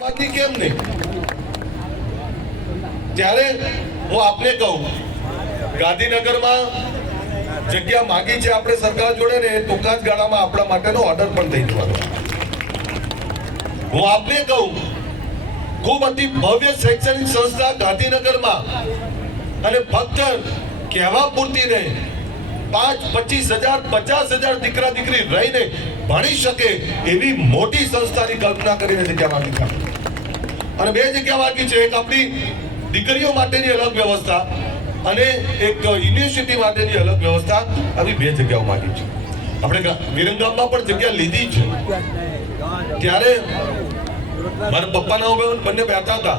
બાકી કેમ નહીં? ત્યારે હું આપને કહું, ગાંધીનગરમાં જગ્યા માંગી છે આપણે સરકાર જોડે ને, ટૂંકા જ ગાળામાં આપણા માટેનો ઓર્ડર પણ થઈ જવાનો. હું આપને કહું, ખૂબ અતિ ભવ્ય શૈક્ષણિક સંસ્થા ગાંધીનગરમાં, અને ફક્ત કહેવા પૂરતી નહીં, 5-25,000 50,000 દીકરા દીકરી રહીને ભણી શકે એવી મોટી સંસ્થાની કલ્પના કરીને જગ્યા માંગી છે. અને બે જગ્યા માંગી છે, એક આપણી દીકરીઓ માટેની અલગ વ્યવસ્થા અને એક યુનિવર્સિટી માટેની અલગ વ્યવસ્થા. આવી બે જગ્યાઓ માંગી છે. આપણે વિરંગામમાં પણ જગ્યા લીધી છે. ત્યારે મારા પપ્પાના બંને બેઠા હતા,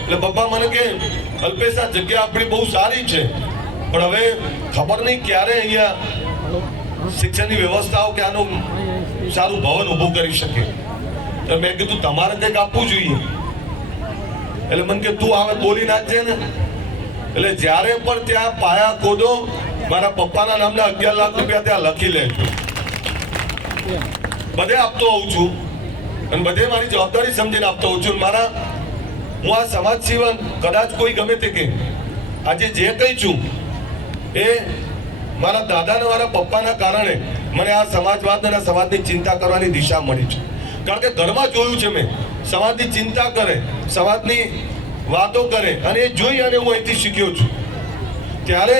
એટલે પપ્પા મને કે અલ્પેશ આ જગ્યા આપણી બહુ સારી છે, પણ હવે ખબર નહીં ક્યારે અહીંયા શિક્ષણની વ્યવસ્થાઓ કે આનું સારું ભવન ઊભું કરી શકે. તો મેં કીધું તમારે કંઈક આપવું જોઈએ. એટલે મને કે તું આવે બોલી નાખજે ને. એટલે જ્યારે પણ ત્યાં પાયા ખોદો, મારા પપ્પાના નામના 11 લાખ રૂપિયા ત્યાં લખી લેજો. બધે આપતો હોઉં છું અને બધે મારી જવાબદારી સમજીને આપતો હોઉં છું. હું આ સમાજ સેવન, કદાચ કોઈ ગમે તે કે આજે જે કંઈ છું એ મારા દાદા અને મારા પપ્પાના કારણે મને આ સમાજવાદ અને સમાજની ચિંતા કરવાની દિશા મળી છે. કારણ કે ઘરમાં જોયું છે મેં, સમાજની ચિંતા કરે, સમાજની વાતો કરે, અને એ જોઈ અને હું અહીંથી શીખ્યો છું. ત્યારે